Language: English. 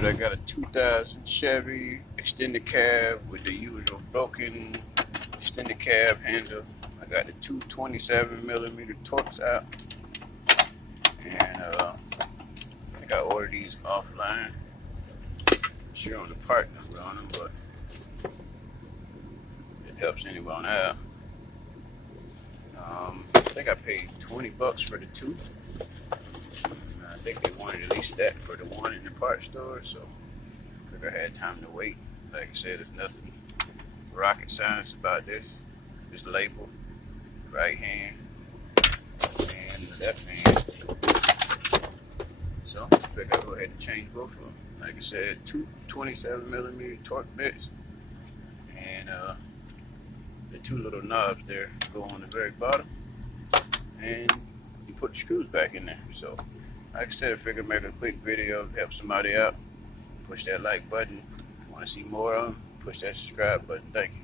Alright, I got a 2000 Chevy extended cab with the usual broken extended cab handle. I got the 227mm Torx out, and I think I ordered these offline. Sure on the part number on them, but it helps anyone out. I think I paid $20 for the two. I think they wanted at least that for the one in the part store, so I figured I had time to wait. Like I said, there's nothing rocket science about this. Just label, right hand and the left hand. So I figured I'd go ahead and change both of them. Like I said, two 27mm Torx bits, and the two little knobs there go on the very bottom, and you put the screws back in there. So like I said, I figured make a quick video, help somebody out. Push that like button. Want to see more of them? Push that subscribe button. Thank you.